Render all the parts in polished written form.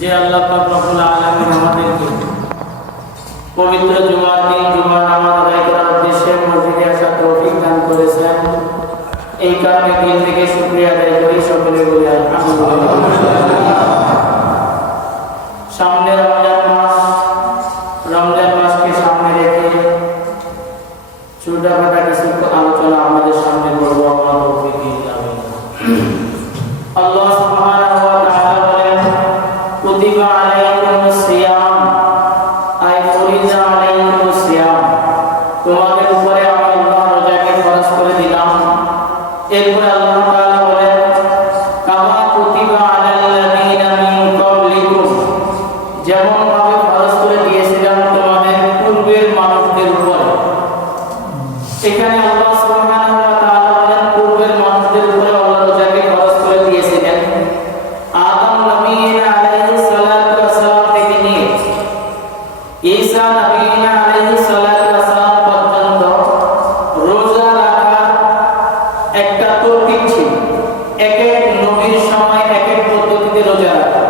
যে আল্লাহ পাক রব্বুল আলামিন আমাদেরকে পবিত্র জুমার দিন জুমার নামাজ আদায় করার উদ্দেশ্যে মসজিদে আসার তৌফিক দান করেছেন। এই কারণে দিল থেকে শুকরিয়া আদায় করি, সকলে বলি আলহামদুলিল্লাহ। সামনে রমজান মাসকে সামনে রেখে ছোটখাটো কিছু আলোচনা আমাদের সামনে করব। আল্লাহ তৌফিক দিন, আমিন। আল্লাহ সুবহানাহু ওয়া তাআলা বলেন, কুতিবা আলাইকুমুস সিয়াম, আই ফরিজা আলাইকুমুস সিয়াম, তোমাদের উপরে আমি আল্লাহ রোজাকে ফরজ করে দিলাম। এরপর আল্লাহ তাআলা বলেন, কামা কুতিবা আলাল্লাযীনা মিন ক্বাবলিকুম, যেমন ভাবে ফরজ করে দিয়েছিলাম তোমাদের পূর্বের মানুষদের উপরে। এখানে আল্লাহ সুবহানাহু ওয়া তাআলা বলেন, পূর্বের মানুষদের উপরে আল্লাহ রোজাকে ফরজ করে দিয়েছিলেন। আদম নবী আলাইহিস সালাতু ওয়াস সালাম থেকে নিয়ে ঈসা নবী আলাইহিস সালাতু ওয়াস সালাম পর্যন্ত রোজা রাখার একটা তরতিব ছিল। এক এক নবীর সময় এক এক পদ্ধতিতে রোজা রাখা।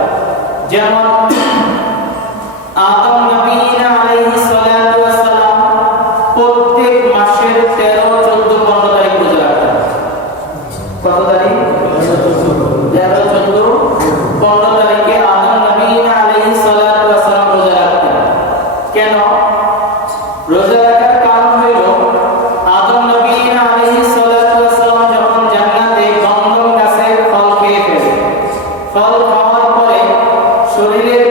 যেমন আদম নবী আলাইহিস সালাতু ওয়াস সালাম প্রত্যেক মাসের 13, 14, 15 তারিখ রোজা রাখতেন। কত তারিখ? 13, 14, 15 তারিখে আদম নবী আলাইহিস সালাতু ওয়াস সালাম রোজা রাখতেন। কেন রোজা রাখার কারণ হইল, আদম নবী আলাইহিস সালাতু ওয়াস সালাম যখন জান্নাতে গন্ধম গাছের ফল খেয়ে ফেলে, ফল খাওয়ার পরে শরীরের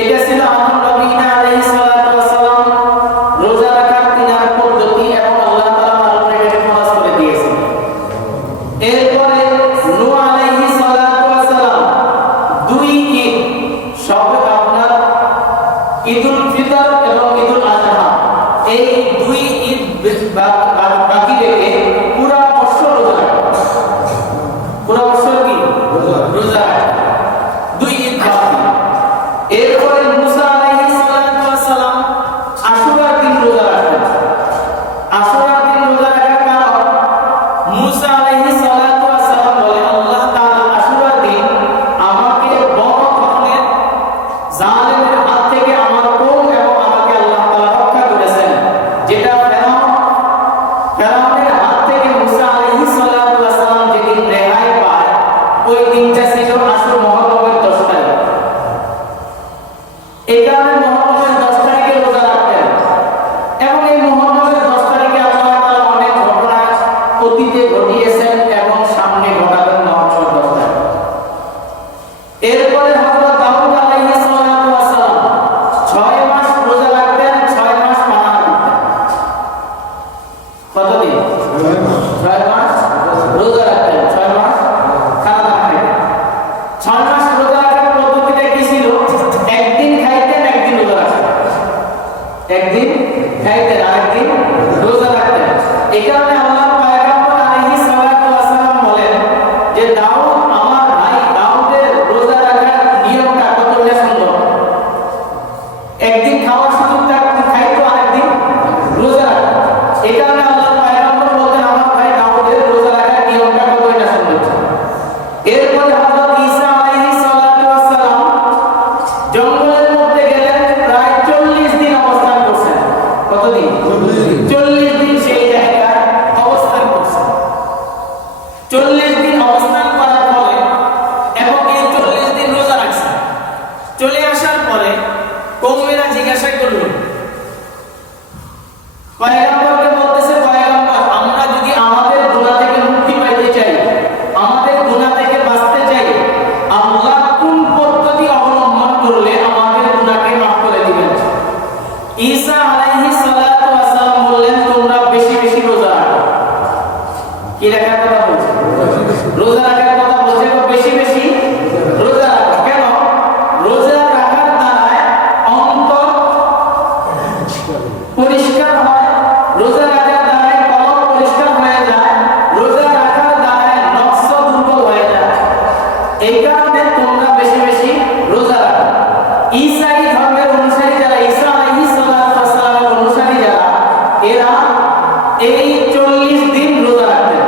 এটা ছিল আমার নবী আলাইহিস সালাতু ওয়াস সালাম রোজা রাখার তিনার পদ্ধতি এবং আল্লাহ তাআলা আমাদের এটা ফরজ করে দিয়েছেন। এরপরে নূহ আলাইহিস সালাতু ওয়াস সালাম দুই ঈদ সব আপনার ঈদুল ফিতর এবং ঈদুল আযহা এই দুই ঈদ বাকি রেখে পুরো বছর রোজা রাখেন। পুরো বছর কি রোজা রাখেন, দুই ঈদ বাকি। এরপরে মুসা আলাইহিস সালাতু ওয়াস সালাম আশুরার দিন রোজা রাখেন। আশুরার দিন রোজা রাখার কারণ মুসা আলাইহিস সালাতু ওয়াস সালাম বলে আল্লাহ তাআলা আশুরার দিন আমাকে বড় ধরনের জালেমের হাত থেকে আমার কওম এবং আমাকে আল্লাহ তাআলা রক্ষা করেছেন, যেটা ফেরাউনের হাত থেকে মুসা আলাইহিস সালাতু ওয়াস সালাম যেদিন রেহাই পায় ওই দিনটা ছিল আশুর মুহররমের 10 তারিখ। এই কারণে মুহররমের 10 তারিখে রোজা রাখতেন এবং এই মুহররমের 10 তারিখে আল্লাহ তাআলা অনেক ঘটনা অতীতে ঘটিয়েছেন এবং সামনে ঘটাবেন মুহররমের 10 তারিখ। এরপরে হযরত দাউদ আলাইহিস সালাতু ওয়াস সালাম 6 মাস রোজা রাখতেন, 6 মাস পানা দিতেন। কতদিন? 6 মাস রোজা রাখতেন, 6 মাস খানা খাইতেন। 6 মাস রোজা রাখার পদ্ধতিটা কি ছিল? একদিন খাইতেন, একদিন রোজা রাখতেন। একদিন খাইতেন, আরেকদিন রোজা রাখতেন। এই কারণে আল্লাহর পয়গম্বর আলাইহিস সালাতু ওয়াস সালাম বলেন যে দাউদ আমার ভাই দাউদের রোজা রাখার নিয়মটা কতটা সুন্দর। একদিন খাওয়ার সুযোগ থাকতো, খাইতো, আরেকদিন রোজা রাখতো। এই কারণে আল্লাহর পয়গম্বর বলেন আমার ভাই দাউদের রোজা রাখার নিয়মটা কতটা সুন্দর। এরপরে হযরত ঈসা আলাইহিস সালাতু ওয়াস সালাম জঙ্গলের মধ্যে গেলেন, প্রায় 40 দিন অবস্থান করছেন। কতদিন? 40 দিন সেই জায়গায় অবস্থান করছেন। 40 দিন অবস্থান করার পরে এবং এই 40 দিন রোজা রাখছেন। চলে আসার পরে কওমেরা জিজ্ঞাসা করল, পয়গম্বরকে বলতেছে পয়গম্বর আমরা যদি আমাদের গুনাহ থেকে মুক্তি পাইতে চাই, আমাদের গুনাহ থেকে বাঁচতে চাই, আল্লাহ কোন পদ্ধতি অবলম্বন করলে আমাদের গুনাহকে মাফ করে দিবেন? ঈসা আলাইহিস সালাতু ওয়াস সালাম বললেন তোমরা বেশি বেশি রোজা রাখো। কি রাখার কথা বলছে? রোজা রাখার কথা বলছে, বেশি বেশি রোজা রাখো। কেন? রোজা রাখার দ্বারা অন্তর পরিষ্কার হয়, রোজা রাখার দ্বারা কলব পরিষ্কার হয়ে যায়, রোজা রাখার দ্বারা নফস দুর্বল হয়ে যায়। এই কারণে তোমরা বেশি বেশি রোজা রাখো। ঈসাই ধর্মের অনুসারী যারা, ঈসা আলাইহিস সালাতু ওয়াস সালামের অনুসারী যারা, এরা এই 40 দিন রোজা রাখতেন।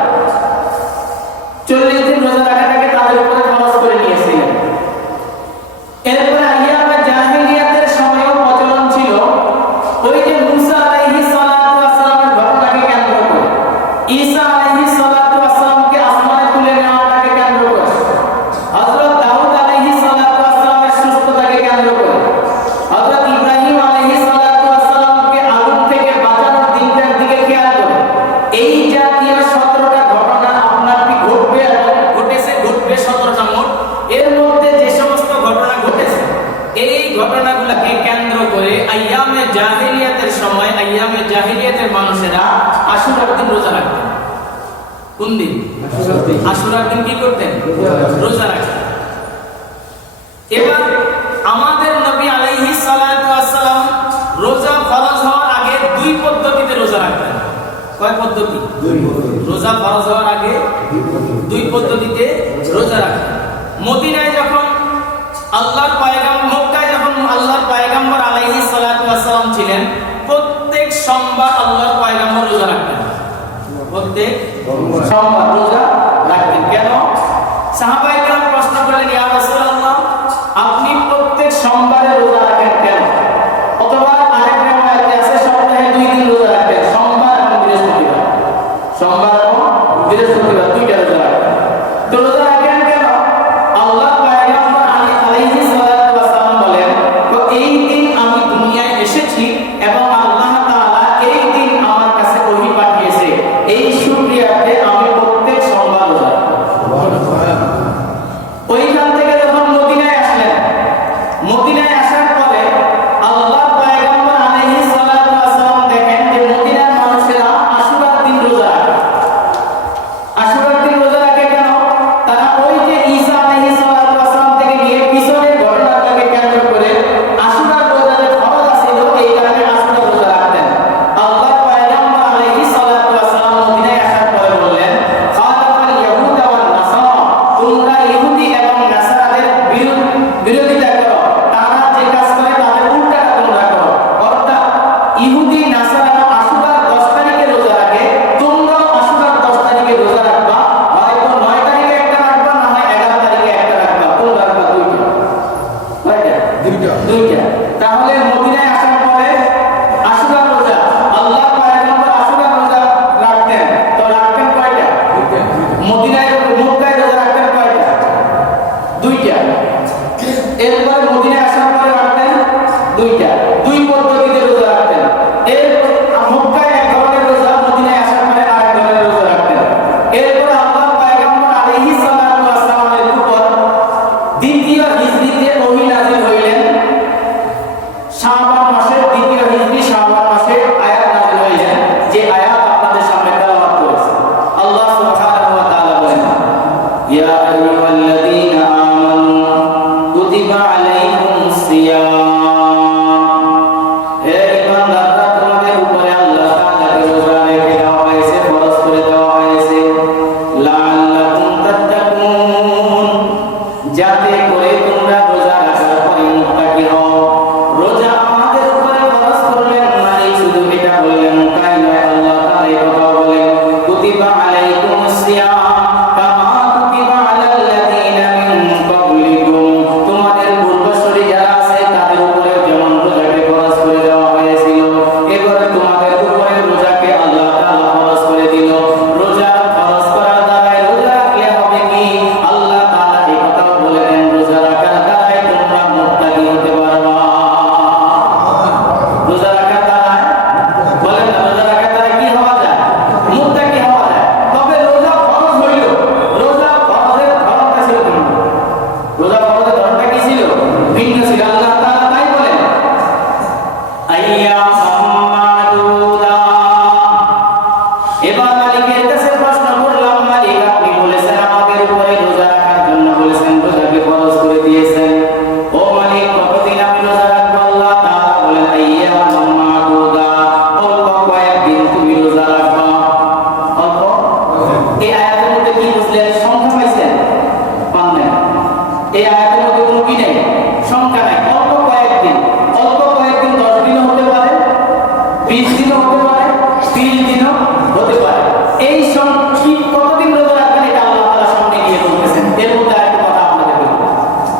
40 দিন রোজা রাখাটাকে তাদের উপরে ফরজ করে নিয়েছিলেন। এরপরে আইয়ামে জাহিলিয়াতের সময়ও প্রচলন ছিল ওই যে মুসা আলাইহিস সালাতু ওয়াস সালামের ঘটনাকে কেন্দ্র করে, ঈসা আলাইহিস সালাতু ওয়াস সালামকে আসমানে তুলে নেওয়াটাকে কেন্দ্র করে, হযরত দাউদ আলাইহিস সালাতু ওয়াস সালামের সুস্থতাকে কেন্দ্র করে, হযরত ইব্রাহিম আলাইহিস সালাতু ওয়াস সালামকে আগুন থেকে বাঁচানোর দিনটার দিকে খেয়াল করে এই জাতীয় 17টা ঘটনা আপনার কি ঘটবে এবং ঘটেছে, ঘটবে 17টা মোট। এর মধ্যে যে সমস্ত ঘটনা ঘটেছে এই ঘটনাগুলোকে কেন্দ্র করে আইয়ামে জাহিলিয়াতের সময় আইয়ামে জাহিলিয়াতের মানুষেরা আশুরার দিন রোজা রাখতেন। কোন দিন? আশুরার দিন কি করতেন? রোজা রাখতেন। এবার আমাদের নবী আলাইহিস সালাতু ওয়াস সালাম রোজা ফরজ হওয়ার আগে দুই পদ্ধতিতে রোজা রাখতেন। কয় পদ্ধতি? রোজা ফরজ হওয়ার আগে দুই পদ্ধতিতে রোজা রাখতেন। মদিনায় যখন আল্লাহর পয়গম্বর, মক্কায় যখন আল্লাহর পয়গম্বর আলাইহিস সালাতু ওয়াস সালাম ছিলেন, প্রত্যেক সোমবার আল্লাহর পয়গম্বর রোজা রাখতেন। প্রত্যেক সোমবার রোজা রাখতেন। কেন? সাহাবায়ে কেরাম প্রশ্ন করলেন, ইয়া রাসূলুল্লাহ আপনি প্রত্যেক সোমবারে রোজা রাখেন কেন? অথবা আরেক riwayate আছে সপ্তাহে 2 দিন রোজা রাখতেন, সোমবার এবং বৃহস্পতিবার। সোমবার এবং বৃহস্পতিবার দুইটা রোজা রাখতেন। তো রোজা রাখেন কেন? আল্লাহর পয়গম্বর আলাইহিস সালাতু ওয়াস সালাম বলেন, তো এই দিন আমি দুনিয়ায় এসেছি এবং আল্লাহ তাআলা এই দিন আমার কাছে ওহী পাঠিয়েছে, এই শুকরিয়াতে আমি প্রত্যেক সোমবার রোজা রাখি। ওইখান থেকে যখন মদিনায় আসলেন, মদিনায় আসার দুইটা। তাহলে মদিনায় আসার পরে আশুরা রোজা আল্লাহর পয়গম্বর আশুরা রোজা রাখতেন, তো রাখতেন কয়টা? মদিনায় মক্কায় রোজা রাখতেন কয়টা? দুইটা। এরপরে মদিনায় আসার পরে রাখতেন দুইটা, দুই পদ্ধতিতে রোজা রাখতেন। এর মক্কায় এক ধরনের রোজা, মদিনায় আসার পরে আরেক ধরনের রোজা রাখতেন। এরপরে আল্লাহর পয়গম্বর আলাইহিস সালাতু ওয়াস সালামের উপর দ্বিতীয় হিজরিতে ওহী নাযিল হইলেন। শাবান মাসের দ্বিতীয় হিজরি শাবান মাসে আয়াত নাযিল হইলেন, যে আয়াত আপনাদের সামনে তেলাওয়াত করেছি। আল্লাহ সুবহানাহু ওয়া তাআলা বলেন, ইয়া আইয়ুহাল্লাযীনা আমানু কুতিবা আলাইকুমুস সিয়াম, হে ঈমানদাররা তোমাদের উপরে আল্লাহ তাআলার রোজা রেখে দেওয়া হয়েছে, ফরজ করে দেওয়া হয়েছে, লাআল্লাকুম তাত্তাকুন, যাতে করে তোমরা রোজা রাখার পরে মুত্তাকি হও। রোজা আমাদের উপরে ফরজ করলেন মানে শুধু এটা বললেন তাই নয়, আল্লাহ তাআলা এই কথা বলেন, কুতিবা আলাইকুমুস সিয়াম কামা কুতিবা আলাল্লাযীনা মিন ক্বাবলিকুম, তোমাদের পূর্বসূরি যারা আছে তাদের উপরে যেমন রোজাকে ফরজ করে দেওয়া হয়েছিল, এবারে তোমাদের উপরে রোজাকে আল্লাহ তাআলা ফরজ করে দিল। রোজা ফরজ করার দ্বারাই রোজা রাখলে হবে কি, আল্লাহ তাআলা এই কথাও বলেন, রোজা রাখার দ্বারাই তোমরা মুত্তাকি হতে পারবা। রোজা রাখার দ্বারাই বলেন না, রোজা রাখার দ্বারাই কি হওয়া যায়? মুত্তাকি হওয়া যায়। তবে রোজা ফরজ হইল, রোজা ফরজের ধরনটা ছিল ভিন্ন। রোজা ফরজের ধরনটা কি ছিল? ভিন্ন ছিল। আল্লাহ তাআলা তাই বলেন, আইয়াম মাদুদা। এবার মালিকের কাছে প্রশ্ন করলাম, মালিক আপনি বলেছেন আমাদের উপরে রোজা রাখার জন্য বলেছেন, রোজাকে ফরজ করে দিয়েছেন, ও মালিক কতদিন আমি রোজা রাখবো? আল্লাহ তাআলা বলেন, আইয়াম মাদুদা, অল্প কয়েকদিন তুমি রোজা রাখবা। অল্প। এই আয়াতের মধ্যে কি বুঝলেন? সংখ্যা পাইছেন? পান নাই। এই আয়াতের মধ্যে কোনো কি নেই? সংখ্যা নাই। অল্প কয়েকদিন, অল্প কয়েকদিন 10 দিনও হতে পারে, 20 দিনও হতে পারে, 30 দিনও হতে পারে। এই কি কতদিন রোজা রাখবেন এটা আল্লাহ তাআলা সামনে গিয়ে বলতেছেন। এর মধ্যে আরেকটা কথা আপনাদের বলবো।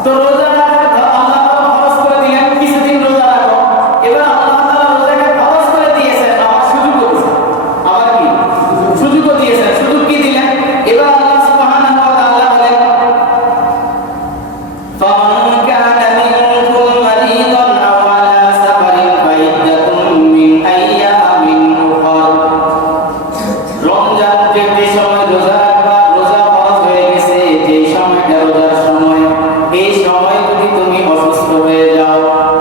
তো রোজা রাখার আল্লাহ তাআলা ফরজ করে দিলেন, কিছুদিন রোজা রাখো। এবার আল্লাহ তাআলা রোজাকে ফরজ করে দিয়েছেন, আবার সুযোগও দিয়েছেন। আবার কি? সুযোগও দিয়েছেন। সুযোগ কি দিলেন? এবার আল্লাহ সুবহানাহু ওয়া তাআলা বলেন, ফামান কানা মিনকুম মারিদান আও আলা সাফারিন ফাইদ্দাতুম মিন আইয়ামিন উখর। রমজান যে সময় রোজা রাখবা, রোজা ফরজ হয়ে গেছে, যে সময়টা রোজার সময়, এই সময় যদি তুমি অসুস্থ হয়ে যাও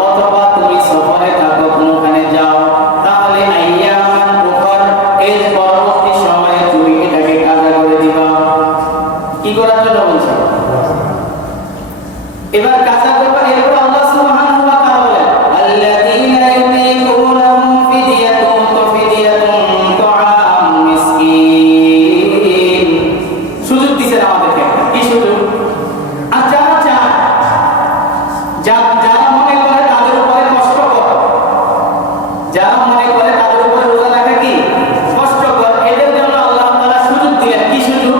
অথবা তুমি সফরে থাকো, কোনখানে যাও, তাহলে আইয়ামান উখর, এর পরবর্তী সময়ে তুমি এটাকে কাজা করে দিবা। কি করার জন্য বলছি? এবার কাজা করবা। এরপর আল্লাহ সুবহানাহু ওয়া তাআলা বলেন, আল্লাযীনা ইউতিকুনাহু ফিদিয়াতুন তাআম মিসকিন। সুযোগ দিয়েছেন আমাদেরকে। কি সুযোগ? আর যারা মনে করে তাদের উপরে কষ্টকর, যারা মনে করে তাদের উপরে রোজা রাখা কি কষ্টকর, এদের জন্য আল্লাহ তাআলা সুযোগ দিলেন। কি সুযোগ?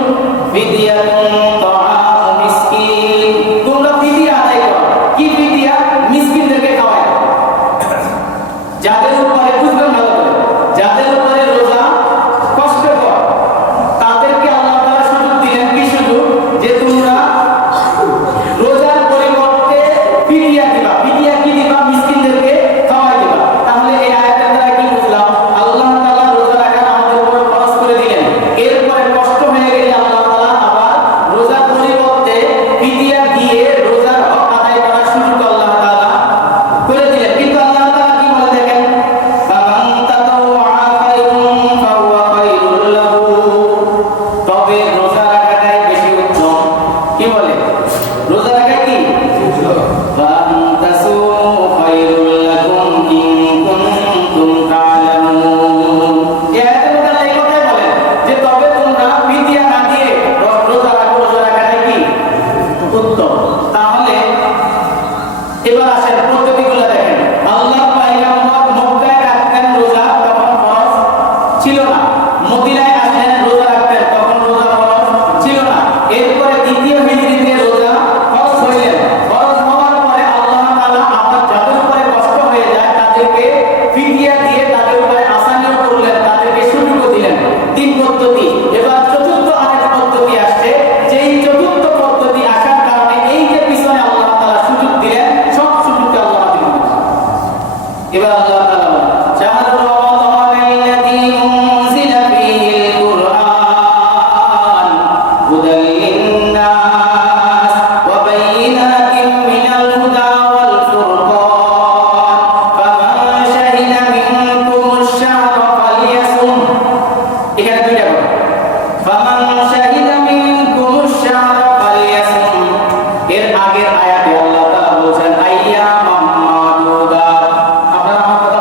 ফিদিয়াতুন তাআম মিসকিন। তোমরা ফিদিয়া আদায় করো। কি ফিদিয়া? মিসকিনদেরকে খাওয়ায়। যাদের উপরে, বুঝবেন ভালো করে, যাদের উপরে রোজা কষ্টকর তাদেরকে আল্লাহ তাআলা সুযোগ দিলেন। কি সুযোগ? যে তোমরা রোজার পরিবর্তে ফিদিয়া দিবা। ফিদিয়া কি দিবা? মিসকিনদেরকে খাওয়াই দিবা। তাহলে এই আয়াতের দ্বারা কি বুঝলাম? আল্লাহ তাআলা রোজা রাখা আমাদের উপর ফরজ করে দিলেন। এরপরে কষ্ট হয়ে গেলে আল্লাহ তাআলা আবার রোজার পরিবর্তে ফিদিয়া দিয়ে রোজার হক আদায় করার সুযোগ আল্লাহ তাআলা করে দিলেন। কিন্তু আল্লাহ তাআলা কি বলে দেখেন, ফামান তাতাওয়া খায়রুন ফাহুয়া খায়রুল লাহু, তবে রোজা রাখাটাই বেশি উত্তম। কি বলে? রোজা রাখা কি ফান্তাসুমু খায়রুল লাকুম ইন কুনতুম তা'লামুন। এই আয়াতের মধ্যে আল্লাহ এই কথাই বলেন যে তবে তোমরা ফিদিয়া না দিয়ে রোজা রাখো, রোজা রাখাটাই কি উত্তম। তাহলে এবার আসেন পদ্ধতিগুলো দেখেন। আল্লাহর পয়গম্বর মক্কায় রাখতেন রোজা, তখন ফরজ ছিল না। মদিনায় আসলেন, রোজা রাখতেন, তখন রোজা ফরজ ছিল না। এরপরে দ্বিতীয় হিজরিতে রোজা ফরজ হইলেন। ফরজ হওয়ার পরে আল্লাহ তাআলা আবার যাদের এবার আল্লাহ তাআলা বলেন শাহরু রমাদানাল্লাযী উনজিলা ফীহিল কুরআন হুদাল লিন-নাস ওয়া বায়িনাতিন মিনাল হুদা ওয়াল ফুরকান ফামান শাহিদা মিনকুমুশ শাহরা ফালইয়াসুম। এখানে দুইটা কথা, ফামান শাহিদা মিনকুমুশ শাহরা ফালইয়াসুম। এর আগের আয়াতে আল্লাহ তাআলা বলেন আইয়ামাম মাদুদাত। আপনারা আমার কথা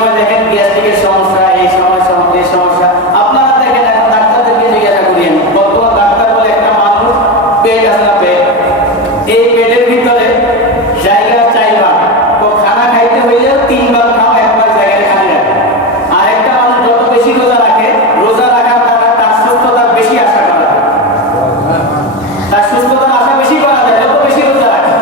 সময় দেখেন গ্যাস্ট্রিকের সমস্যা, এই সময় এই সমস্যা। আপনারা দেখেন এখন ডাক্তারদেরকে জিজ্ঞাসা করিয়েন, বর্তমান ডাক্তার বলে একটা মানুষ পেট আছে না, পেট, এই পেটের ভিতরে জায়গা চাইবা, তো খানা খাইতে হইলেও 3 বার খাও, একবার জায়গায় খালি রাখে। আর একটা মানুষ যত বেশি রোজা রাখে, রোজা রাখার দ্বারা তার সুস্থতার বেশি আশা করা যায়, তার সুস্থতার আশা বেশি করা যায় যত বেশি রোজা রাখে।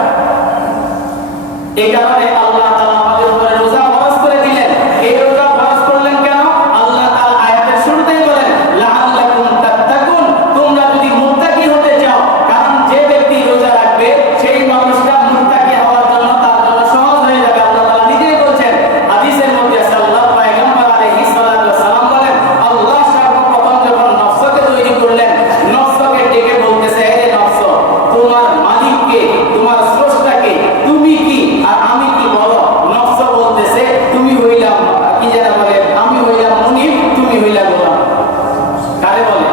এই কারণে আল্লাহ তাআলা আমাদের উপরে রোজা ফরজ করে দিলেন। এই রোজা ফরজ করলেন কেন? আল্লাহ তাআলা আয়াতের শুরুতেই বলেন লাআল্লাকুম তাত্তাকুন, তোমরা যদি মুত্তাকি হতে চাও। কারণ যে ব্যক্তি রোজা রাখবে সেই মানুষটা মুত্তাকি হওয়ার জন্য তার জন্য সহজ হয়ে যাবে। আল্লাহ তাআলা নিজেই বলেন হাদিসের মধ্যে, সাল্লাল্লাহু পয়গম্বর আলাইহিস সালাতু ওয়াস সালাম বলেন, আল্লাহ সর্বপ্রথম যখন নফসকে তৈরি করলেন, নফসকে ডেকে বলতেছে, হে নফস, তোমার মালিক কে, তোমার স্রষ্টা কে, তুমি কি আর আমি কি বলো? নফস বলতেছে তুমি হইলাম কি যেন বলে, আমি হইলাম মুনিব, তুমি হইলা গোলাম। কারে বলে?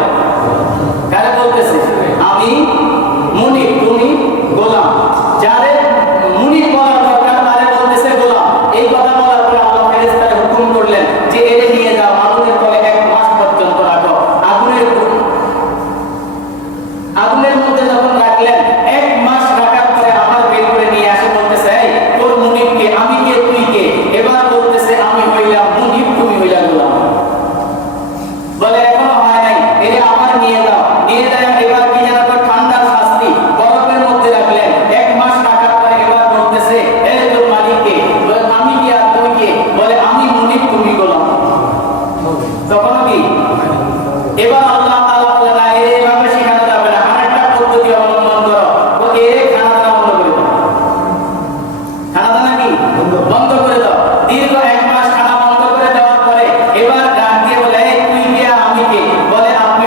কারে বলতেছে? আমি মুনিব, তুমি গোলাম। যারে মুনিব বলার দরকার তারে বলতেছে গোলাম। এই কথা বলার পরে আল্লাহ ফেরেশতাকে হুকুম করলেন যে এরে নিয়ে যাও, আগুনের তলে 1 মাস পর্যন্ত রাখো। আগুনের মধ্যে যখন রাখলেন, 1 মাস রাখার পরে আবার বের করে নিয়ে আসে, বলতেছে এই তোর মুনিব কে, আমি কে, তুই কে? এবার বলতেছে আমি হইলাম মুনিব, তুমি হইলা গোলাম। বলে এখনো হয় নাই, এরে আবার নিয়ে যাও। নিয়ে যায় এবার কি যেন ঠান্ডার শাস্তি, বরফের মধ্যে রাখলেন। 1 মাস রাখার পরে এবার বলতেছে এই তোর মালিক কে? বলে আমি কে আর তুই কে? বলে আমি মুনিব, তুমি গোলাম। তখন কি এবার আল্লাহ তাআলা বলে না, এইভাবে শেখানো যাবে না, আরেকটা পদ্ধতি অবলম্বন করো। তো এর খানা দানা বন্ধ করে দাও। খানা দানা কি বন্ধ করে দাও। দীর্ঘ 1 মাস খানা বন্ধ করে দেওয়ার পরে এবার ডাক দিয়ে বলে এই তুই কে আর আমি কে? বলে আপনি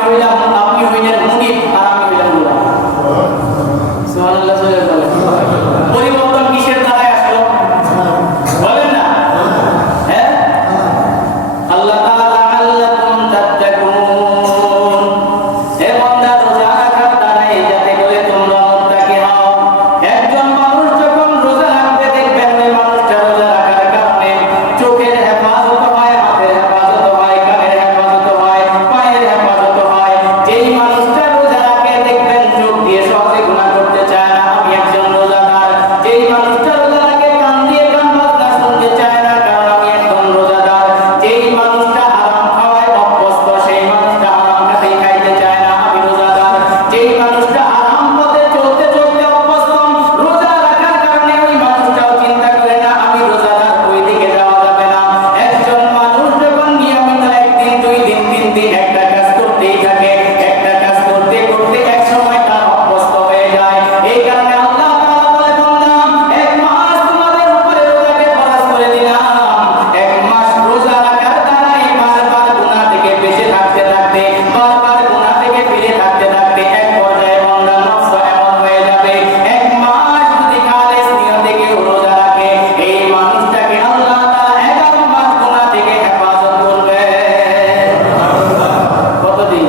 হইলেন মুনিব আর আমি হইলাম গোলাম। সুবহানাল্লাহ। পরিবর্তন কিসের দ্বারাই আসলো বলেন না? হ্যাঁ, আল্লাহ তাআলা লাআল্লাকুম তাত্তাকুন, হে বান্দা রোজা রাখার দ্বারাই যাতে করে তোমরা মুত্তাকি হও। একজন মানুষ যখন রোজা রাখবে দেখবেন ওই মানুষটা রোজা রাখার কারণে চোখের হেফাজত হয়, হাতের হেফাজত হয়, কানের হেফাজত হয়, পায়ের হেফাজত হয়। যেই মানুষটা রোজা রাখে দেখবেন চোখ দিয়ে সহজে গুনাহ করতে চায় না, আমি একজন রোজাদার। যেই মানুষটা রোজা রাখে কান দিয়ে গান বাজনা শুনতে চায় না, কারণ আমি একজন রোজাদার। যেই মানুষটা হারাম খাওয়ায় অভ্যস্ত, সেই মানুষটা হারাম খাতেই খাইতে চায় না, আমি রোজাদার। যেই মানুষটা হারাম পথে চলতে চলতে অভ্যস্ত, রোজা রাখার কারণে ওই মানুষটাও চিন্তা করে না আমি রোজাদার, ওই দিকে যাওয়া যাবে না। একজন মানুষ যখন নিয়মিত 1 দিন 2 দিন 3 দিন একটা কাজ করতেই থাকে, একটা কাজ করতে করতে এক সময় তার অভ্যস্ত হয়ে যায়। এই কারণে আল্লাহ তাআলা বলে বান্দা 1 মাস তোমাদের উপরে রোজাকে ফরজ করে দিলাম। 1 মাস রোজা রাখার দ্বারাই বারবার গুনাহ থেকে বেঁচে থাকতে থাকতে, বারবার গুনাহ থেকে ফিরে থাকতে থাকতে এক পর্যায়ে বান্দা নফস এমন হয়ে যাবে, 1 মাস যদি খালেস নিয়তে কেউ রোজা রাখে, এই মানুষটাকে আল্লাহ তাআলা 11 মাস গুনাহ থেকে হেফাজত করবে। কতদিন?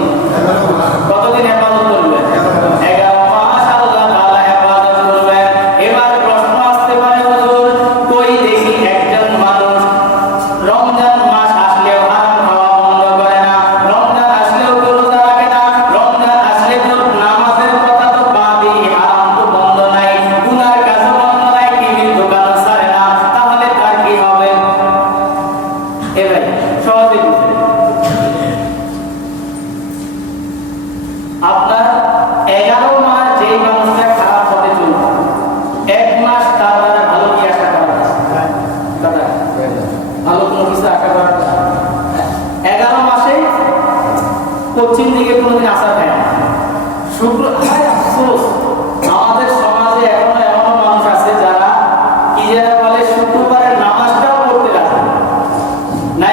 কতদিন হেফাজত করবে? 11 মাস আল্লাহ তাআলা হেফাজত করবে। এবার প্রশ্ন আসতে পারে, হুজুর কই দেখি একজন মানুষ রমজান মাস আসলেও হারাম খাওয়া বন্ধ করে না, রমজান আসলেও তো রোজা রাখে না, রমজান আসলে তো নামাজের কথা তো বাদই, হারাম তো বন্ধ নাই, গুনার কাজও বন্ধ নাই, টিভির দোকানও ছাড়ে না, তাহলে তার কি হবে? এবার সহজে বুঝে আপনার 11 মাস যেই মানুষটা খারাপ পথে চলবে, 1 মাস তার দ্বারা ভালো কি আশা করা যায়? দাদা ভালো কোনো কিছু আশা করা যায়? 11 মাসে পশ্চিম দিকে কোনোদিন আসা যায় না। শুক্র আফসোস, আমাদের সমাজে এখনো এমন মানুষ আছে যারা কি যেন বলে শুক্রবারের নামাজটাও পড়তে রাখে না।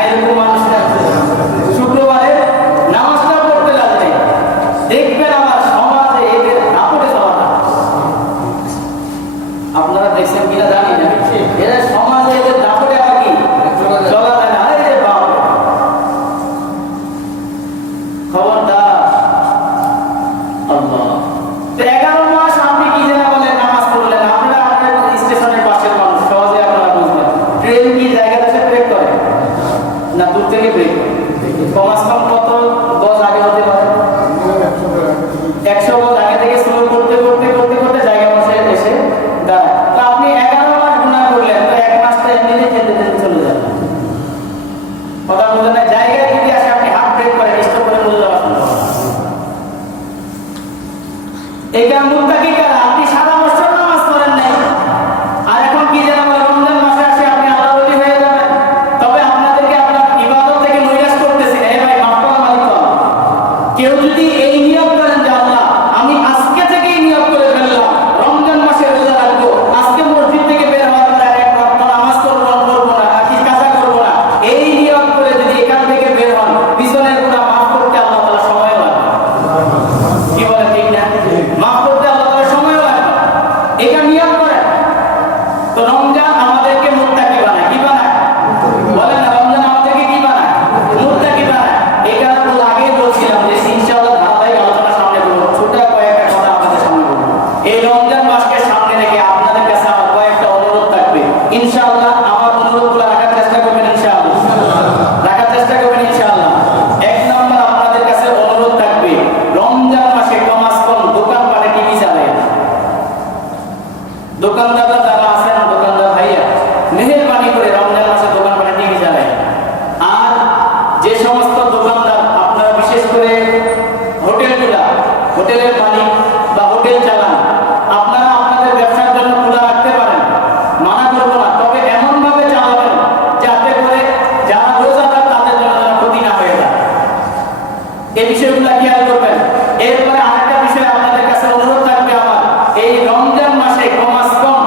এরকম মানুষ আছে, শুক্রবারের নামাজটাও পড়তে রাখে। দেখবেন আমার সমাজে এদের দাপটে চলা না। আপনারা দেখছেন কিনা জানি না, এদের সমাজে এদের দাপটে আর কি চলা যায় না। আরে বাপ, খবরদার দূর থেকে ব্রেক কম আজ কম কত গজ আগে হতে পারে? 100 গজ আগে থেকে স্লো করতে করতে করতে করতে জায়গা বসে এসে দাঁড়ায়। তো আপনি 11 মাস গুনাহ করলেন, তো 1 মাসটা এমনিতেই খেলতে খেলতে চলে যাবে। কথা বলতে না, জায়গায় যদি আসে আপনি হাত ব্রেক করে স্টপ করে বলে যাওয়া সম্ভব। এটা মুত্তাকি কারা? আপনি সারা বছর নামাজ পড়েন নাই, আর এখন কি যেন বলে রমজান মাসে আসে আপনি আল্লাহর ওলি হয়ে যাবেন। তবে আপনাদেরকে আপনার ইবাদত থেকে নৈরাশ করতেছি না, ভাই মাফ করা মালিক তো আল্লাহ। কেউ যদি এই নিয়ত করেন যে আল্লাহ আমি আজকে থেকেই নিয়ত করে ফেললাম রমজান মাসে রোজা রাখবো, আজকে মসজিদ থেকে বের হওয়ার পরে আর এক ওয়াক্ত নামাজ করবো না, আকিজ কাজা করবো না, এই নিয়ত করে যদি এখান থেকে বের হন, পিছনের গুনাহ মাফ করতে আল্লাহ তাআলা সময় লাগবে। কি বলেন ঠিক না? মাফ করতে আল্লাহ তাআলা সময় লাগবে, এটা নিয়ত করেন। তো রমজান আমাদেরকে মুত্তাকি বানায়। কি বানায় বলেন না? রমজান আমাদেরকে কি বানায়? মুত্তাকি বানায়। এটা তো আগেই বলছিলাম যে ইনশাআল্লাহ ধারাবাহিক আলোচনা সামনে করব, ছোট কয়েকটা কথা আপনাদের সামনে বলবো। এই রমজান মাসকে সামনে রেখে আপনাদের কাছে আমার কয়েকটা অনুরোধ থাকবে। ইনশাআল্লাহ আমার অনুরোধগুলো রাখার চেষ্টা করবেন, ইনশাআল্লাহ রাখার চেষ্টা করবেন ইনশাআল্লাহ। 1 নম্বর আপনাদের কাছে অনুরোধ থাকবে, রমজান মাসে কমাস কম দোকানপাটে টিভি চালায়। দোকানদাররা যারা আছেন, দোকানদার ভাইয়া মেহেরবানি করে রমজান মাসে দোকানপাটে টিভি চালায়। আর যে সমস্ত দোকানদার আপনারা বিশেষ করে হোটেলগুলা, হোটেলের মালিক বা হোটেল চালান, আপনারা আপনাদের ব্যবসার জন্য খোলা রাখতে পারেন, মানা করবো না, তবে এমন ভাবে চালাবেন যাতে করে যারা রোজাদার তাদের জন্য যেন ক্ষতি না হয়ে যায়। এই বিষয়গুলো খেয়াল করবেন। এরপরে আরেকটা বিষয় আপনাদের কাছে অনুরোধ থাকবে আমার, এই রমজান মাসে কমাস কম,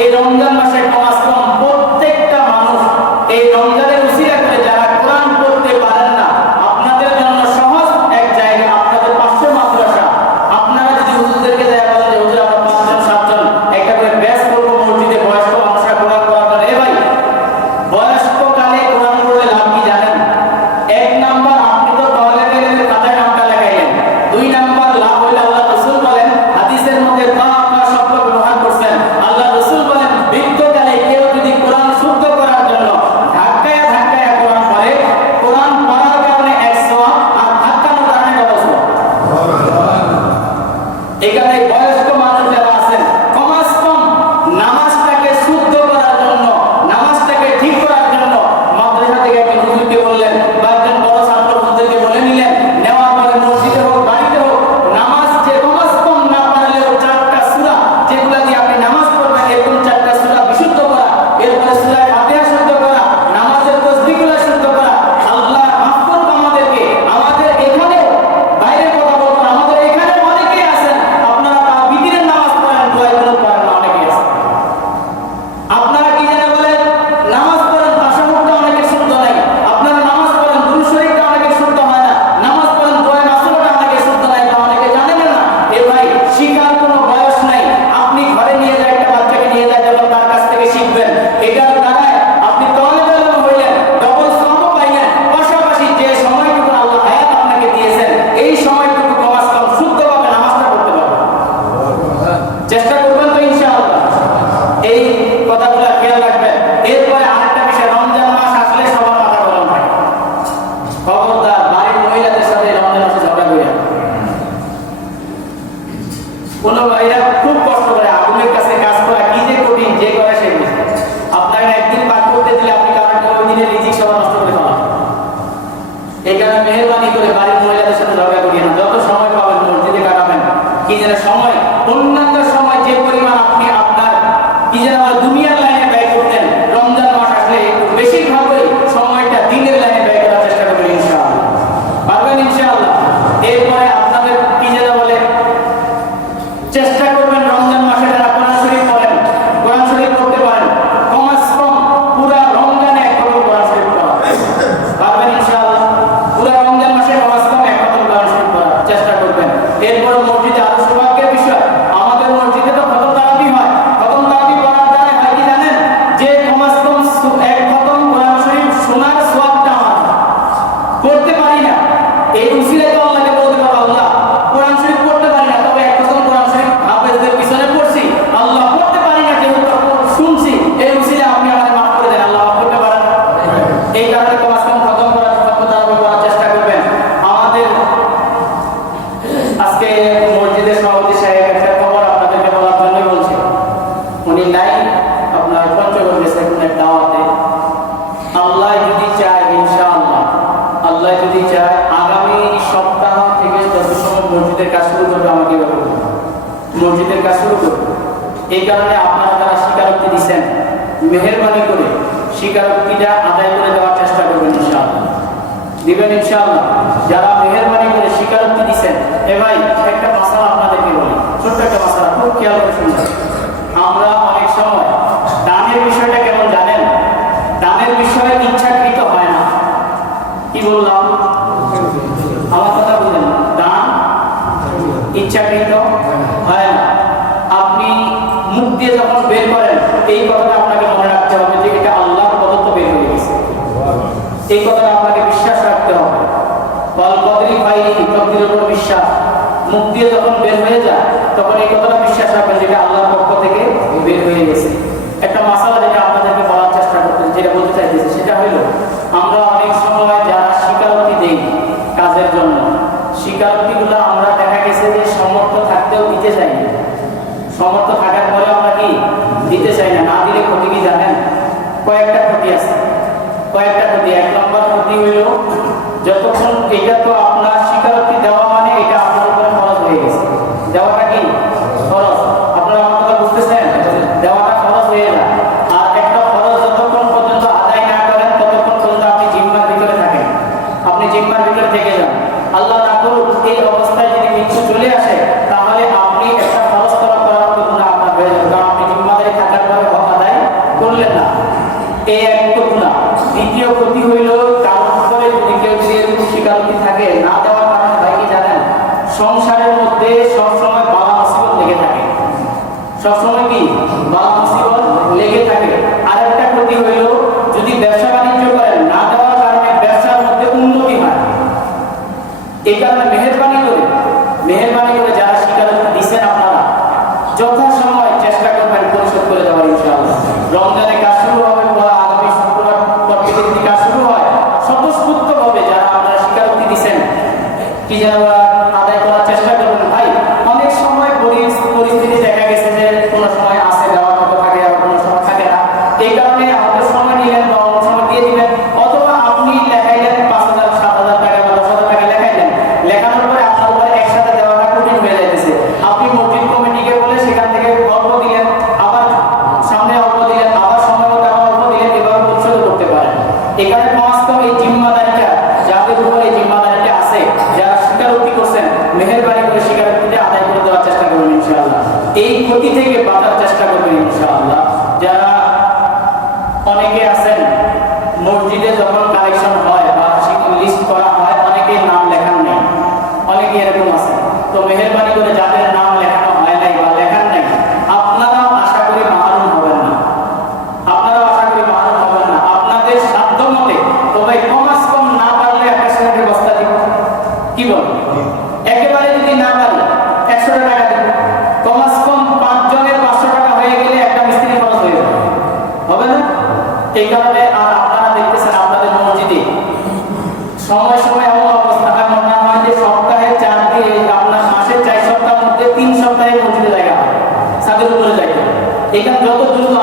এই রমজান মাসে কমাস কম প্রত্যেকটা মানুষ এই রমজানের উসিলা করে যারা কোরআন পড়তে পারেন না, আপনাদের জন্য সহজ এক জায়গা, আপনাদের 500 মাদ্রাসা। আপনারা যদি হুজুরদেরকে যায় বলেন যে হুজুর আমরা 5 জন 7 জন একটা করে ব্যাচ করব মসজিদে, বয়স্ক মানুষরা কোরআন পড়ার জন্য। এ ভাই বয়স্ক কালে কোরআন পড়লে লাভ কি জানেন? 1 নাম্বার আপনি তো টয়লেটে গেলে কাঁধে নামটা লাগাইলেন। 2 নাম্বার লাভ হইলে আল্লাহ রাসূল বলেন, হাদিসের মধ্যে বা শব্দ ব্যবহার করছেন, আল্লাহ রাসূল বলেন বৃদ্ধকালে কেউ যদি কোরআন শুদ্ধ করার জন্য ধাক্কায় ধাক্কায় কোরআন পড়ে, কোরআন পড়ার কারণে 1 সওয়াব আর ধাক্কানোর কারণে কত সওয়াব। এখানে বয়স্ক মানুষ যারা আছেন, কমাস কম নামাজটাকে শুদ্ধ করার জন্য, নামাজটাকে ঠিক করার জন্য মাদ্রাসা থেকে একজন হুজুরকে বললেন বা একজন বড় ছাত্র হুজুরকে বলে নিলেন, নেওয়ার পরে মসজিদে হোক বাড়িতে হোক নামাজ যে কমাস কম না পারলেও 4টা সূরা যেগুলা দিয়ে আপনি নামাজ পড়বেন, এরকম 4টা সূরা বিশুদ্ধ করা, এরপরে সূরা ফাতিহা শুদ্ধ করা, নামাজের তাসবিহগুলো শুদ্ধ করা। আল্লাহ মাফ করুন আমাদেরকে। আমাদের এখানে বাইরে কথা বলবো না, আমাদের এখানে অনেকেই আছেন আপনারা তাওহীদের নামাজ পড়েন, দোয়া করতে পারেন না, অনেকেই আছেন। আপনারা কি যেন বলেন নামাজ পড়েন, তাশাহুদটা অনেকের শুদ্ধ নাই, আপনারা নামাজ পড়েন দুরূদ শরীফটা অনেকের শুদ্ধ হয় না, নামাজ পড়েন দোয়া মাসুরটা অনেকের শুদ্ধ নাই, বা অনেকে জানেন না। এ ভাই শিখার কোনো বয়স নাই। আপনি ঘরে নিয়ে যায় একটা বাচ্চাকে নিয়ে যায়, যখন তার কাছ থেকে শিখবেন, এটার দ্বারায় আপনি তওয়ালেবে ইলম হইলেন, ডবল সওয়াবও পাইলেন। পাশাপাশি যে সময়টুকু আল্লাহ হায়াত আপনাকে দিয়েছেন, এই সময়টুকু কমাস কম শুদ্ধভাবে নামাজটা পড়তে পারবেন। চেষ্টা করবেন তো ইনশাআল্লাহ। এই কথাগুলো খেয়াল রাখবেন। এরপরে আরেকটা বিষয়, রমজান মাস আসলে সবার মাথা গরম হয়। খবরদার বাড়ির মহিলাদের সাথে রমজান মাসে ঝগড়া করিয়া। কোন ভাইরা খুব কষ্ট করে আগুনের কাছে কাজ করা কি যে কঠিন, যে করে সে বুঝে। আপনাকে একদিন পার করতে দিলে আপনি কারণ ওই দিনের রিজিক সবার নষ্ট করে ফেলান। এই কারণে মেহেরবানি করে বাড়ির মহিলাদের সাথে ঝগড়া করিয়ে না। যত সময় পাবেন মসজিদে কাটাবেন। কি যেন সময়, অন্যান্য সময় যে পরিমাণ আপনি আপনার কি যেন দুনিয়ার লাইনে ব্যয় করতেন, রমজান মাস আসলে একটু বেশিরভাগই সময়টা দিনের লাইনে ব্যয় করার চেষ্টা করবেন ইনশাআল্লাহ। পারবেন ইনশাআল্লাহ। এরপরে আপনাদের কি যেন বলে চেষ্টা করবেন রমজান মাসে যারা কোরআন শরীফ পড়েন, কোরআন শরীফ পড়তে পারেন, কমাস কম পুরা রমজানে এক খতম কোরআন শরীফ পড়া। পারবেন ইনশাআল্লাহ। পুরা রমজান মাসে কমাস কম এক খতম কোরআন শরীফ পড়ার চেষ্টা করবেন। এরপর মসজিদে আরো সৌভাগ্যের বিষয়, আমাদের মসজিদে তো খতম তারাবি হয়। খতম তারাবি পড়ার দ্বারা হয় কি জানেন? যে কমাস কম এক খতম কোরআন শরীফ শোনার সওয়াবটা আমার করতে পারি না, এই উসিলায় তো আল্লাহকে বলতে পারবো আল্লাহ কোরআন শরীফ পড়তে পারি না, তবে এক খতম কোরআন শরীফ হাফেজদের পিছনে পড়ছি, আল্লাহ পড়তে পারি না যেহেতু শুনছি, এই উসিলায় আপনি আমাদের মাফ করে দেন, আল্লাহ মাফ করতে পারেন। এই কারণে কমাস কম কারণে আপনারা যারা স্বীকারোক্তি দিচ্ছেন মেহেরবানি করে স্বীকারোক্তিটা আদায় করে দেওয়ার চেষ্টা করবেন ইনশাআল্লাহ। দিবেন ইনশাআল্লাহ। যারা মেহেরবানি করে স্বীকারোক্তি দিচ্ছেন, এ ভাই একটা মাসালা আপনাদেরকে বলি, ছোট্ট একটা মাসালা, খুব খেয়াল করে শুনবেন। আমরা অনেক সময় দানের বিষয়টা কেমন জানেন? দানের বিষয়ে ইচ্ছাকৃত হয় না। কি বললাম? আমার কথা বুঝলেন? দান ইচ্ছাকৃত হয় না। আপনি মুখ দিয়ে যখন বের করেন, এই কথাটা আপনাকে মনে রাখতে হবে যে এটা আল্লাহর প্রদত্ত বের হয়ে গেছে। এই কথাটা আপনাকে বিশ্বাস রাখতে হবে। বল কদরি ভাই তকদিরের উপর বিশ্বাস। মুখ দিয়ে যখন বের হয়ে যায় তখন এই কথাটা বিশ্বাস রাখবেন যে এটা আল্লাহর পক্ষ থেকে বের হয়ে গেছে। একটা মাসালা যেটা আপনাদেরকে বলার চেষ্টা করতে, যেটা বলতে চাইতেছি সেটা হলো, আমরা অনেক সময় যারা স্বীকারোক্তি দেই কাজের জন্য, স্বীকারোক্তিগুলো আমরা দেখা গেছে যে সমর্থ থাকতেও দিতে চাই না। সমর্থ থাকার পরে আমরা কি দিতে চাই না। না দিলে ক্ষতি কি জানেন? কয়েকটা ক্ষতি আছে, কয়েকটা ক্ষতি। এক নম্বর ক্ষতি হইল, যতক্ষণ এটা তো আপনার স্বীকারোক্তি দেওয়া মানে এটা আপনার উপরে খরচ হয়ে গেছে। দেওয়াটা কি খরচ? আপনারা আমার কথা বুঝতেছেন? দেওয়াটা খরচ হয়ে যায়। আর একটা খরচ যতক্ষণ পর্যন্ত আদায় না করেন ততক্ষণ পর্যন্ত আপনি জিম্মার ভিতরে থাকেন, আপনি জিম্মার ভিতরে থেকে যান। আল্লাহ না করুক এই অবস্থায় যদি মৃত্যু চলে আসে, তাহলে আপনি একটা খরচ করার গুনাহ আপনার হয়ে যাবে, কারণ আপনি জিম্মাদারি থাকার পরে হক আদায় করলেন না। এই এক তো গুনাহ। দ্বিতীয় ক্ষতি হইল, কারণ করে যদি কেউ স্বীকারোক্তি থাকে না দেওয়ার কারণে ভাই কি জানেন, সংসারের মধ্যে সবসময় বালা মুসিবত লেগে থাকে। সবসময় কি বালা মুসিবত লেগে থাকে। আরেকটা ক্ষতি হইল, যদি ব্যবসা বাণিজ্য করেন, না দেওয়ার কারণে ব্যবসার মধ্যে উন্নতি হয়। এই কারণে মেহেরবানি করে যারা স্বীকারোক্তি দিচ্ছেন আপনারা যথাসময় চেষ্টা করবেন পরিশোধ করে দেওয়ার ইনশাআল্লাহ। রমজানের কাজ শুরু হবে, আগামী শুক্রবার প্রত্যেকদিন কাজ শুরু হয়। স্বতঃস্ফূর্তভাবে যারা আপনারা স্বীকারোক্তি দিচ্ছেন কি যেন আদায় করার চেষ্টা করবেন। ভাই অনেক সময় পরিস্থিতি দেখা গেছে যে কোনো সময় আসে দেওয়ার মতো থাকে, আর কোনো সময় থাকে না। এই কারণে আমাদের সময় নিলেন বা অন্য সময় দিয়ে দিবেন, অথবা আপনি লেখাইলেন 5,000 7,000 টাকা বা 10,000 টাকা লেখাইলেন, লেখানোর পরে আপনার উপরে একসাথে দেওয়াটা কঠিন হয়ে যাইতেছে। আপনি মসজিদ কমিটিকে বলে সেখান থেকে অল্প দিলেন, আবার সামনে অল্প দিলেন, আবার সময় মতো আবার অল্প দিলেন, এভাবে পরিশোধ করতে পারেন। এখানে বাস্তব এই জিম্মাদারিটা যাদের উপরে এই জিম্মাদারিটা আছে, যারা স্বীকারোক্তি করছেন, মেহেরবানি করে স্বীকারোক্তিটা আদায় করে দেওয়ার চেষ্টা করবেন ইনশাআল্লাহ। এই ক্ষতি থেকে বাঁচার চেষ্টা করবেন ইনশাআল্লাহ। যারা অনেকে আছেন মসজিদে যখন কালেকশন হয় বা লিস্ট করা হয়, অনেকের নাম লেখান নেই, অনেকে এরকম আছে। তো মেহেরবানি করে যাদের নাম লেখানো হয় নাই বা লেখান নাই, আপনারাও আশা করি মাহরুম হবেন না। আপনারাও আশা করি মাহরুম হবেন না। আপনাদের সাধ্য মতে, তবে কমাস কম না পারলে একটা সিমেন্টের বস্তা দিব, কি বল? একেবারে যদি না পারি 100 টাকা দিব। কমাস কম 5 জনের 500 টাকা হয়ে গেলে একটা মিস্ত্রি খরচ হয়ে যাবে, হবে না? এই কারণে আর আপনারা দেখতেছেন আপনাদের মসজিদে সময় সময় এমন অবস্থা হয়, মনে হয় যে সপ্তাহে 4 দিন, আপনার মাসের 4 সপ্তাহের মধ্যে 3 সপ্তাহে মসজিদে জায়গা হয়, ছাদের উপরে জায়গা। এখানে যত দ্রুত